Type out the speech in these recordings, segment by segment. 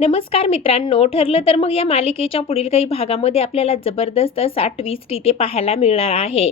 नमस्कार मित्रांनो ठरलं तर मग या मालिकेच्या पुढील काही भागामध्ये आपल्याला जबरदस्त असा ट्विस्ट इथे पाहायला मिळणार आहे.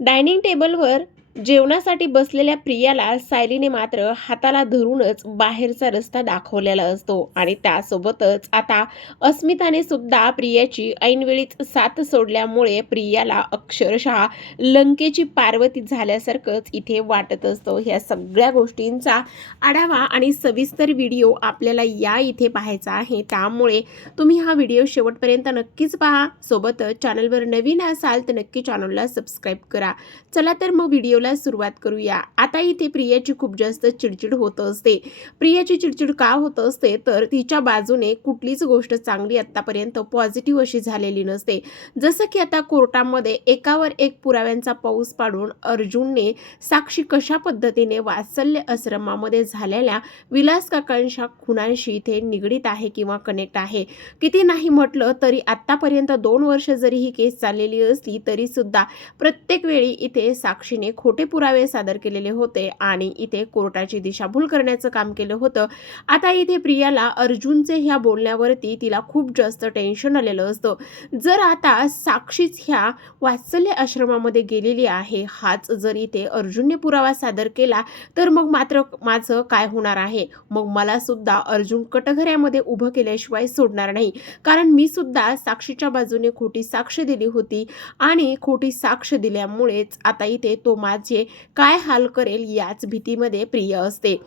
डायनिंग टेबलवर जेवणासाठी बसलेल्या प्रियाला सायलीने मात्र हाताला धरूनच बाहेरचा रस्ता दाखवलेला असतो. आणि त्यासोबतच आता अस्मिताने सुद्धा प्रियाची ऐनवेळीच साथ सोडल्यामुळे प्रियाला अक्षरशः लंकेची पार्वती झाल्यासारखंच इथे वाटत असतो. ह्या सगळ्या गोष्टींचा आढावा आणि सविस्तर व्हिडिओ आपल्याला या इथे पाहायचा आहे. त्यामुळे तुम्ही हा व्हिडिओ शेवटपर्यंत नक्कीच पहा. सोबतच चॅनलवर नवीन असाल तर नक्की चॅनलला सबस्क्राईब करा. चला तर मग व्हिडिओ व्हिडिओला सुरुवात करूया. आता इथे प्रियाची खूप जास्त चिडचिड होत असते. प्रियाची चिडचिड का होत असते? तर तिच्या बाजूने कुठलीच गोष्ट चांगली आत्तापर्यंत पॉझिटिव्ह अशी झालेली नसते. जसं की आता कोर्टामध्ये एकावर एक पुराव्यांचा पाऊस पाडून अर्जुनने साक्षी कशा पद्धतीने वात्सल्य आश्रमामध्ये झालेल्या विलास काकांच्या खुणांशी इथे निगडीत आहे किंवा कनेक्ट आहे. किती नाही म्हटलं तरी आत्तापर्यंत दोन वर्ष जरी ही केस चाललेली असली तरी सुद्धा प्रत्येक वेळी इथे साक्षीने खोटे पुरावे सादर केलेले होते आणि इथे कोर्टाची दिशाभूल करण्याचं काम केलं होतं. आता इथे प्रियाला अर्जुनचे ह्या बोलण्यावरती तिला खूप जास्त टेन्शन आलेलं असतं. जर आता साक्षीच ह्या वात्सल्य आश्रमामध्ये गेलेली आहे हाच जर इथे अर्जुनने पुरावा सादर केला तर मग मात्र माझं काय होणार आहे? मग मला सुद्धा अर्जुन कटघऱ्यामध्ये उभं केल्याशिवाय सोडणार नाही. कारण मी सुद्धा साक्षीच्या बाजूने खोटी साक्ष दिली होती आणि खोटी साक्ष दिल्यामुळेच आता इथे तो माझे काय हाल करेल याच भीतीमध्ये प्रिय असते.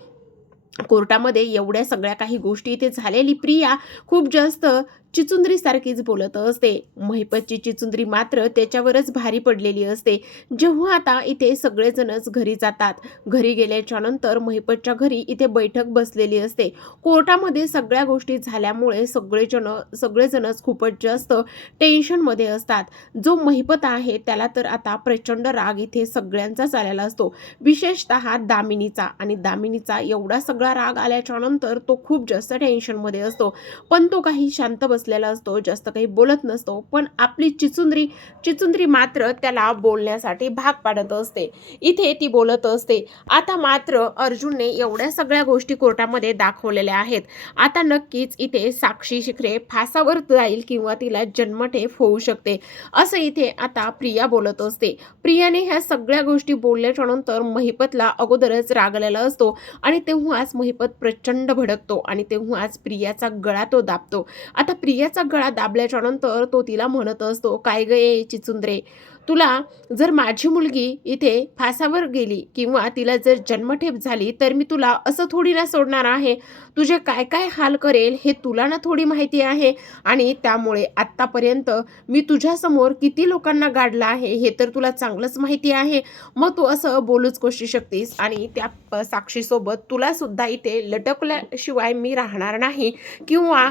कोर्टामध्ये एवढ्या सगळ्या काही गोष्टी इथे झालेली. प्रिया खूप जास्त चिचुंद्रीसारखीच बोलत असते. महिपतची चिचुंद्री मात्र त्याच्यावरच भारी पडलेली असते. जेव्हा आता इथे सगळेजणच घरी जातात. घरी गेल्याच्यानंतर महिपतच्या घरी इथे बैठक बसलेली असते. कोर्टामध्ये सगळ्या गोष्टी झाल्यामुळे सगळेजण सगळेजणच खूपच जास्त टेन्शनमध्ये असतात. जो महिपत आहे त्याला तर आता प्रचंड राग इथे सगळ्यांचाच आलेला असतो. विशेषतः दामिनीचा आणि दामिनीचा एवढा सगळा राग आल्याच्यानंतर तो खूप जास्त टेन्शनमध्ये असतो. पण तो काही शांत बसलेला असतो जास्त काही बोलत नसतो पण आपली चिचुंदरी चिचुंदरी मात्र त्याला बोलण्यासाठी भाग पाडत असते. इथे ती बोलत असते आता मात्र अर्जुनने एवढ्या सगळ्या गोष्टी कोर्टामध्ये दाखवलेल्या आहेत. आता नक्कीच इथे साक्षी शिखरे फासावर जाईल किंवा तिला जन्मठेप होऊ शकते. असं इथे आता प्रिया बोलत असते. प्रियाने ह्या सगळ्या गोष्टी बोलल्याच्या नंतर महिपतला अगोदरच रागलेला असतो आणि तेव्हाच महिपत प्रचंड भडकतो आणि तेव्हाच प्रियाचा गळा तो दाबतो. आता प्रियाचा गळा दाबल्याच्या नंतर तो तिला म्हणत असतो काय गे चिचुंद्रे? तुला जर माझी मुलगी इथे फासावर गेली किंवा तिला जर जन्मठेप झाली तर मी तुला असं थोडी ना सोडणार आहे? तुझे काय काय हाल करेल हे तुला ना थोडी माहिती आहे? आणि त्यामुळे आत्तापर्यंत मी तुझ्यासमोर किती लोकांना गाडलं आहे हे तर तुला चांगलंच माहिती आहे? मग तू असं बोलूच गोष्टी शकतेस आणि त्या साक्षीसोबत तुलासुद्धा इथे लटकल्याशिवाय मी राहणार नाही किंवा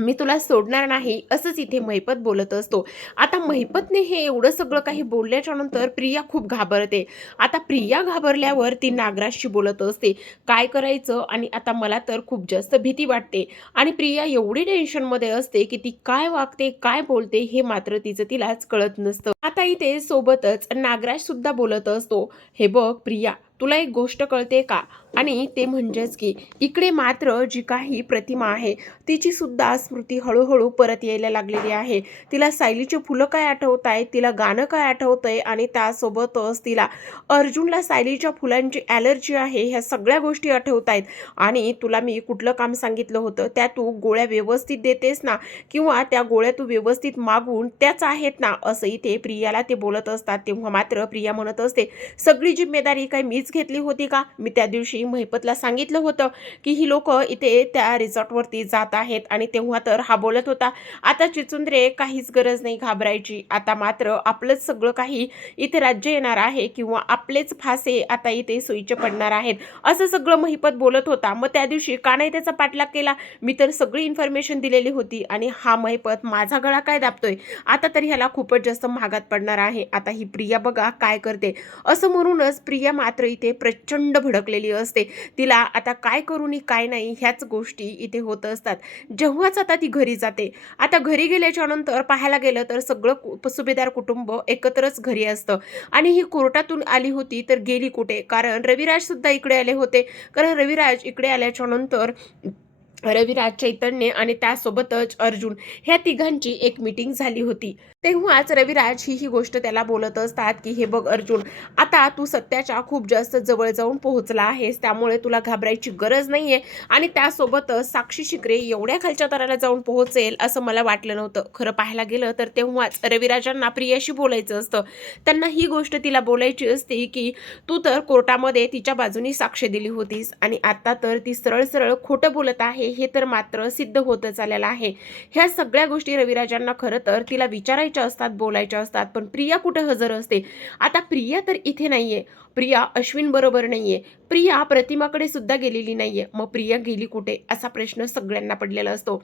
मी तुला सोडणार नाही असंच इथे महिपत बोलत असतो. आता महिपतने हे एवढं सगळं काही बोलल्याच्या नंतर प्रिया खूप घाबरते. आता प्रिया घाबरल्यावर ती नागराजशी बोलत असते. काय करायचं? आणि आता मला तर खूप जास्त भीती वाटते. आणि प्रिया एवढी टेन्शनमध्ये असते की ती काय वागते काय बोलते हे मात्र तिचं तिलाच कळत नसतं. आता इथे सोबतच नागराज सुद्धा बोलत असतो. हे बघ प्रिया तुला एक गोष्ट कळते का? आणि ते म्हणजेच की इकडे मात्र जी काही प्रतिमा आहे तिची सुद्धा स्मृती हळूहळू परत यायला लागलेली आहे. तिला सायलीचे फुलं काय आठवत आहेत? तिला गाणं काय आठवत आहे? आणि त्यासोबतच तिला अर्जुनला सायलीच्या फुलांची ॲलर्जी आहे ह्या सगळ्या गोष्टी आठवत आहेत. आणि तुला मी कुठलं काम सांगितलं होतं? त्या तू गोळ्या व्यवस्थित देतेस ना? किंवा त्या गोळ्या तू व्यवस्थित मागून त्याच आहेत ना? असं इथे प्रियाला ते बोलत असतात. तेव्हा मात्र प्रिया म्हणत असते सगळी जिम्मेदारी काय मीच घेतली होती का? मी त्या दिवशी महिपतला सांगितलं होतं की ही लोक इथे त्या रिसॉर्टवरती जात आहेत आणि तेव्हा तर हा बोलत होता आता चिचुंद्रे काहीच गरज नाही घाबरायची. आता मात्र आपलंच सगळं काही इथे राज्य येणार आहे किंवा आपलेच फासे आता इथे सोयीचे पडणार आहेत. असं सगळं महिपत बोलत होता. मग त्या दिवशी का नाही त्याचा पाठलाग केला? मी तर सगळी इन्फॉर्मेशन दिलेली होती आणि हा महिपत माझा गळा काय दाबतोय? आता तर ह्याला खूपच जास्त महागात पडणार आहे. आता ही प्रिया बघा काय करते. असं म्हणूनच प्रिया मात्र इथे प्रचंड भडकलेली असते. तिला आता काय करूनी काय नाही ह्याच गोष्टी इथे होत असतात. जेव्हाच आता ती घरी जाते. आता घरी गेल्याच्यानंतर पाहायला गेलं तर सगळं कु- सुभेदार कुटुंब एकत्रच घरी असतं. आणि ही कोर्टातून आली होती तर गेली कुठे? कारण रविराज सुद्धा इकडे आले होते. कारण रविराज इकडे आल्याच्यानंतर रविराज चैतन्य आणि त्यासोबतच अर्जुन ह्या तिघांची एक मीटिंग झाली होती. तेव्हाच रविराज ही ही गोष्ट त्याला बोलत असतात की हे बघ अर्जुन आता तू सत्याच्या खूप जास्त जवळ जाऊन पोहोचला आहेस त्यामुळे तुला घाबरायची गरज नाही आहे आणि त्यासोबतच साक्षी शिकरे एवढ्या खालच्या तराला जाऊन पोहोचेल असं मला वाटलं नव्हतं. खरं पाहायला गेलं तर तेव्हाच रविराजांना प्रियाशी बोलायचं असतं. त्यांना ही गोष्ट तिला बोलायची असते की तू तर कोर्टामध्ये तिच्या बाजूनी साक्ष दिली होतीस आणि आता तर ती सरळ सरळ खोटं बोलत आहे हे तर मात्र सिद्ध होतच आलेलं आहे. ह्या सगळ्या गोष्टी रविराजांना खरं तर तिला विचारायचं विचारायच्या असतात बोलायच्या असतात पण प्रिया कुठे हजर असते? आता प्रिया तर इथे नाहीये. प्रिया अश्विन बरोबर नाहीये. प्रिया प्रतिमाकडे सुद्धा गेलेली नाहीये. मग प्रिया गेली कुठे? असा प्रश्न सगळ्यांना पडलेला असतो.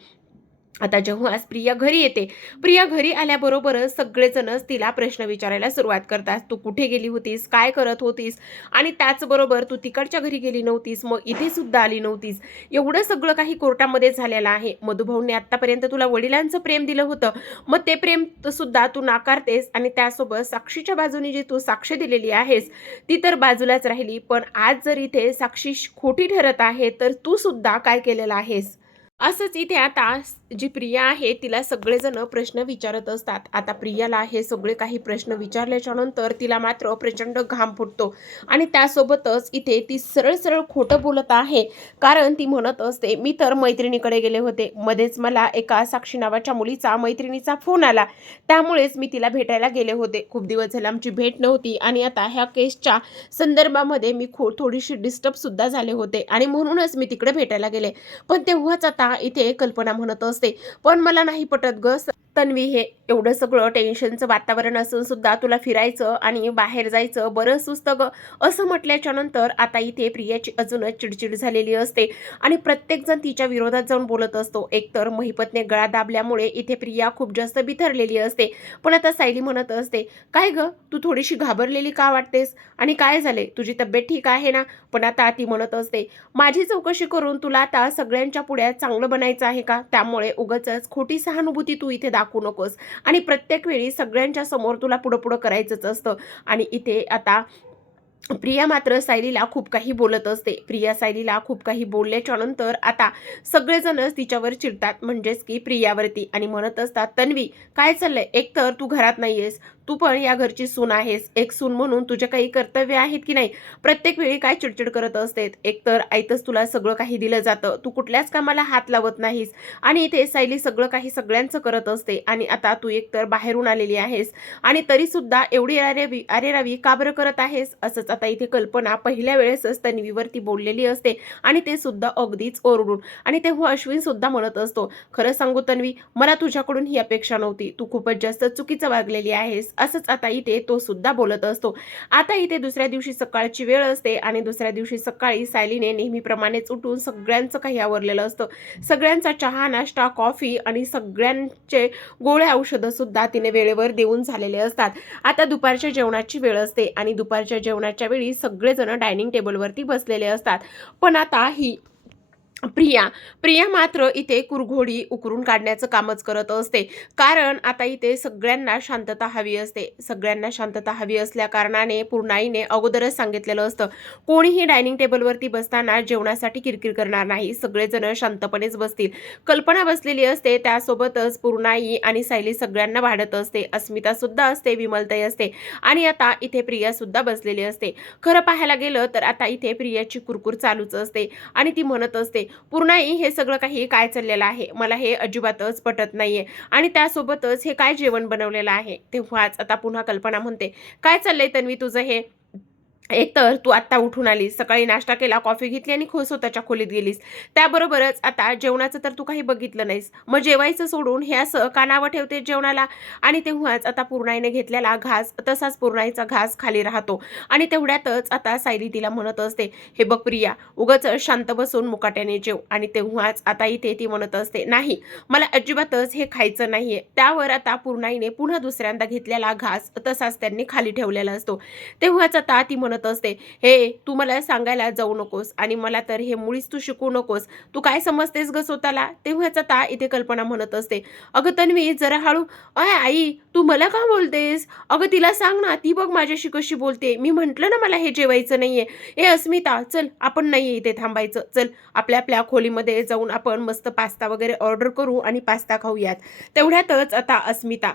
आता जेव्हा आज प्रिया घरी येते प्रिया घरी आल्याबरोबरच सगळेजणच तिला प्रश्न विचारायला सुरुवात करतात. तू कुठे गेली होतीस? काय करत होतीस? आणि त्याचबरोबर तू तिकडच्या घरी गेली नव्हतीस मग इथे सुद्धा आली नव्हतीस. एवढं सगळं काही कोर्टामध्ये झालेलं आहे. मधुभाऊने आत्तापर्यंत तुला वडिलांचं प्रेम दिलं होतं. मग ते प्रेम सुद्धा तू नाकारतेस आणि त्यासोबत साक्षीच्या बाजूने जी तू साक्ष दिलेली आहेस ती तर बाजूलाच राहिली. पण आज जर इथे साक्षी खोटी ठरत आहे तर तू सुद्धा काय केलेलं आहेस? असंच इथे आता जी प्रिया आहे तिला सगळेजण प्रश्न विचारत असतात. आता प्रियाला हे सगळे काही प्रश्न विचारल्याच्या नंतर तिला मात्र प्रचंड घाम फुटतो. आणि त्यासोबतच इथे ती सरळ सरळ खोटं बोलत आहे. कारण ती म्हणत असते मी तर मैत्रिणीकडे गेले होते. मध्येच मला एका साक्षी नावाच्या मुलीचा मैत्रिणीचा फोन आला. त्यामुळेच मी तिला भेटायला गेले होते. खूप दिवस झाले आमची भेट नव्हती आणि आता ह्या केसच्या संदर्भामध्ये मी खो थोडीशी डिस्टर्ब सुद्धा झाले होते. आणि म्हणूनच मी तिकडे भेटायला गेले. पण तेव्हाच आता इथे कल्पना म्हणत असते पण मला नाही पटत ग. स- तन्वी हे एवढं सगळं टेन्शनचं वातावरण असून सुद्धा तुला फिरायचं आणि बाहेर जायचं बरं सुस्त ग असं म्हटल्याच्या नंतर आता इथे प्रियाची अजूनच चिडचिड झालेली असते. आणि प्रत्येकजण तिच्या विरोधात जाऊन बोलत असतो. एकतर महिपतने गळा दाबल्यामुळे इथे प्रिया खूप जास्त बिथरलेली असते. पण आता सायली म्हणत असते काय ग? तू थोडीशी घाबरलेली का वाटतेस? आणि काय झाले तुझी तब्येत ठीक आहे ना? पण आता ती म्हणत असते माझी चौकशी करून तुला आता सगळ्यांच्या पुढ्यात चांगलं बनायचं आहे का? त्यामुळे उगच खोटी सहानुभूती तू इथे दाखवू नकोस. आणि प्रत्येक वेळी सगळ्यांच्या समोर तुला पुढं पुढं करायचंच असतं. आणि इथे आता प्रिया मात्र सायलीला खूप काही बोलत असते. प्रिया सायलीला खूप काही बोलल्याच्या नंतर आता सगळेजणच तिच्यावर चिडतात म्हणजेच की प्रियावरती आणि म्हणत असतात तन्वी काय चाललंय? एकतर तू घरात नाहीयेस. तू पण या घरची सून आहेस. एक सून म्हणून तुझे काही कर्तव्य आहेत की नाही? प्रत्येक वेळी काय चिडचिड करत असते एकतर आईतच तुला सगळं काही दिलं जातं. तू कुठल्याच कामाला हात लावत नाहीस. आणि इथे सायली सगळं काही सगळ्यांचं करत असते. आणि आता तू एकतर बाहेरून आलेली आहेस. आणि तरी सुद्धा एवढी अरे अरेरावी का बरं करत आहेस? असंच आता इथे कल्पना पहिल्या वेळेसच तन्वीवरती बोललेली असते आणि ते सुद्धा अगदीच ओरडून. आणि तेव्हा अश्विन सुद्धा म्हणत असतो खरं सांगू तन्वी मला तुझ्याकडून ही अपेक्षा नव्हती. तू खूपच जास्त चुकीचं वागलेली आहेस. असंच आता इथे तो सुद्धा बोलत असतो. आता इथे दुसऱ्या दिवशी सकाळची वेळ असते आणि दुसऱ्या दिवशी सकाळी सायलीने नेहमीप्रमाणेच उठून सगळ्यांचं काही आवरलेलं असतं. सगळ्यांचा चहा नाश्ता कॉफी आणि सगळ्यांचे गोळ्या औषधं सुद्धा तिने वेळेवर देऊन झालेले असतात. आता दुपारच्या जेवणाची वेळ असते आणि दुपारच्या जेवणाची जेवणाच्या वेळी सगळेजण डायनिंग टेबलवरती बसलेले असतात. पण आता ही प्रिया प्रिया मात्र इथे कुरघोडी उकरून काढण्याचं कामच करत असते. कारण आता इथे सगळ्यांना शांतता हवी असते. सगळ्यांना शांतता हवी असल्या कारणाने पूर्णाईने अगोदरच सांगितलेलं असतं. कोणीही डायनिंग टेबलवरती बसताना जेवणासाठी किरकिर करणार नाही. सगळेजण शांतपणेच बसतील. कल्पना बसलेली असते. त्यासोबतच पूर्णाई आणि सायली सगळ्यांना वाढत असते. अस्मिता सुद्धा असते. विमलताई असते. आणि आता इथे प्रिया सुद्धा बसलेली असते. खरं पाहायला गेलं तर आता इथे प्रियाची कुरकुर चालूच असते. आणि ती म्हणत असते पूर्णाई हे सगळं काही काय चाललेलं आहे? मला हे अजिबातच पटत नाहीये. आणि त्यासोबतच हे काय जेवण बनवलेलं आहे? तेव्हाच आता पुन्हा कल्पना म्हणते काय चाललंय तन्वी तुझं हे? एक तर तू आत्ता उठून आलीस सकाळी नाश्ता केला कॉफी घेतली आणि खो स्वतःच्या खोलीत गेलीस. त्याबरोबरच आता जेवणाचं तर तू काही बघितलं नाहीस. मग जेवायचं सोडून हे असं कानावर ठेवते जेवणाला? आणि तेव्हाच आता पूर्णाईने घेतलेला घास तसाच पूर्णाईचा घास खाली राहतो. आणि तेवढ्यातच आता सायली तिला म्हणत असते हे बघ प्रिया उगाच शांत बसून मुकाट्याने जेव. आणि तेव्हाच आता इथे ती म्हणत असते नाही मला अजिबातच हे खायचं नाहीये. त्यावर आता पूर्णाईने पुन्हा दुसऱ्यांदा घेतलेला घास तसाच त्यांनी खाली ठेवलेला असतो. तेव्हाच आता ती म्हणत करत असते. हे तू मला सांगायला जाऊ नकोस आणि मला तर हे मुळीच तू शिकू नकोस. तू काय समजतेस ग स्वतःला? तेव्हाच आता इथे कल्पना म्हणत असते. अगं तन्वी जरा हळू. अय आई तू मला का बोलतेस? अगं तिला सांग ना ती बघ माझ्याशी कशी बोलते. मी म्हटलं ना मला हे जेवायचं नाहीये. ए अस्मिता चल आपण नाहीये इथे थांबायचं. चल आपल्या आपल्या खोलीमध्ये जाऊन आपण मस्त पास्ता वगैरे ऑर्डर करू आणि पास्ता खाऊयात. तेवढ्यातच आता अस्मिता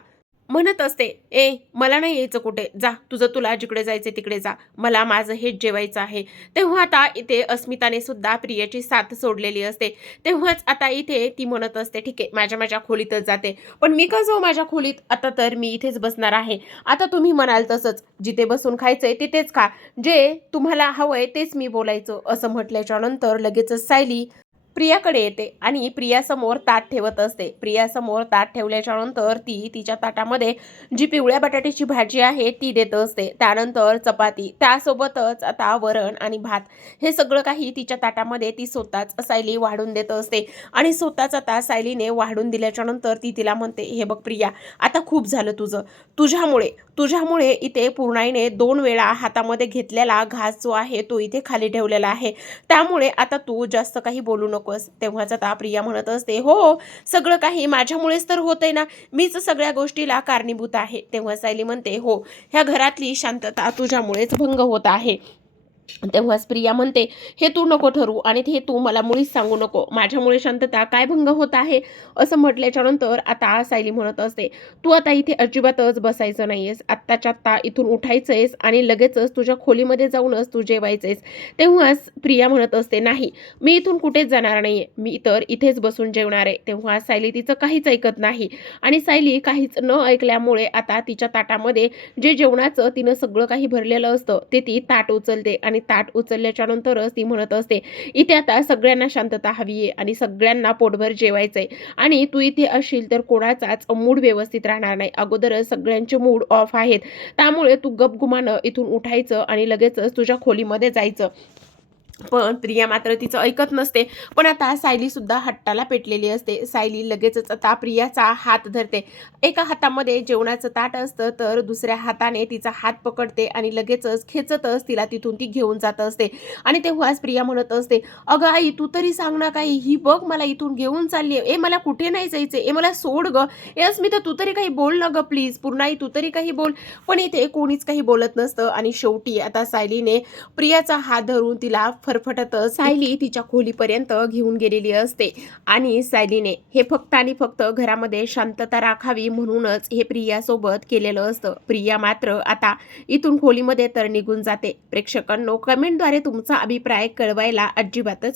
म्हणत असते ए मला नाही यायचं कुठे. जा तुझं तुला जिकडे जायचं तिकडे जा. मला माझं हेच जेवायचं आहे. तेव्हा आता इथे अस्मिताने सुद्धा प्रियाची साथ सोडलेली असते. तेव्हाच आता इथे ती म्हणत असते ठीक आहे माझ्या माझ्या खोलीतच जाते. पण मी का जाऊ हो माझ्या खोलीत? आता तर मी इथेच बसणार आहे. आता तुम्ही म्हणाल तसंच. जिथे बसून खायचंय तिथेच खा. जे तुम्हाला हवंय तेच मी बोलायचं असं म्हटल्याच्या नंतर लगेचच सायली प्रियाकडे येते आणि प्रियासमोर ताट ठेवत असते. प्रियासमोर ताट ठेवल्याच्या नंतर ती तिच्या ताटामध्ये जी पिवळ्या बटाट्याची भाजी आहे ती देत असते. त्यानंतर चपाती त्यासोबतच आता वरण आणि भात हे सगळं काही तिच्या ताटामध्ये ती स्वतःच सायली वाढून देत असते. आणि स्वतःच आता सायलीने वाढून दिल्याच्या नंतर ती तिला म्हणते हे बघ प्रिया आता खूप झालं तुझं. तुझ्यामुळे तुझ्यामुळे इथे पूर्णाईने दोन वेळा हातामध्ये घेतलेला घास जो आहे तो इथे खाली ठेवलेला आहे. त्यामुळे आता तू जास्त काही बोलू नको. नकोस. तेव्हाच आता प्रिया म्हणत असते हो सगळं काही माझ्यामुळेच तर होतंय ना. मीच सगळ्या गोष्टीला कारणीभूत आहे. तेव्हा सायली म्हणते हो ह्या घरातली शांतता तुझ्यामुळेच भंग होत आहे. तेव्हाच प्रिया म्हणते हे तू नको ठरू आणि हे तू मला मुळीच सांगू नको. माझ्यामुळे शांतता काय भंग होत आहे? असं म्हटल्याच्यानंतर आता सायली म्हणत असते तू आता इथे अजिबातच बसायचं नाहीयेस. आत्ताच्या आत्ता इथून उठायचंयस आणि लगेचच तुझ्या खोलीमध्ये जाऊनच तू जेवायचंयस. तेव्हाच प्रिया म्हणत असते नाही मी इथून कुठेच जाणार नाहीये. मी तर इथेच बसून जेवणार आहे. तेव्हा सायली तिचं काहीच ऐकत नाही आणि सायली काहीच न ऐकल्यामुळे आता तिच्या ताटामध्ये जे जेवणाचं तिनं सगळं काही भरलेलं असतं ते ती ताट उचलते आणि आणि ताट उचलल्याच्या नंतरच ती म्हणत असते इथे आता सगळ्यांना शांतता हवी आहे आणि सगळ्यांना पोटभर जेवायचंय आणि तू इथे असशील तर कोणाचाच मूड व्यवस्थित राहणार नाही. अगोदरच सगळ्यांचे मूड ऑफ आहेत. त्यामुळे तू गपगुमानं इथून उठायचं आणि लगेचच तुझ्या खोलीमध्ये जायचं. पण प्रिया मात्र तिचं ऐकत नसते. पण आता सायली सुद्धा हट्टाला पेटलेली असते. सायली लगेचच आता प्रियाचा हात धरते. एका हातामध्ये जेवणाचं ताट असतं तर दुसऱ्या हाताने तिचा हात पकडते आणि लगेचच खेचतच तिला तिथून ती घेऊन जात असते. आणि तेव्हाच प्रिया म्हणत असते अगं आई तू तरी सांग ना काही. ही बघ मला इथून घेऊन चालली ए मला कुठे नाही जायचं ए मला सोड ग. ए तर तू तरी काही बोल ना ग प्लीज पूर्णाई तू तरी काही बोल. पण इथे कोणीच काही बोलत नसतं. आणि शेवटी आता सायलीने प्रियाचा हात धरून तिला फरफटत सायली तिच्या खोलीपर्यंत घेऊन गेलेली असते. आणि सायलीने हे फक्त आणि फक्त घरामध्ये शांतता राखावी म्हणूनच हे प्रियासोबत केलेलं असतं. प्रिया मात्र आता इथून खोलीमध्ये तर निघून जाते. प्रेक्षकांनो कमेंटद्वारे तुमचा अभिप्राय कळवायला अजिबातच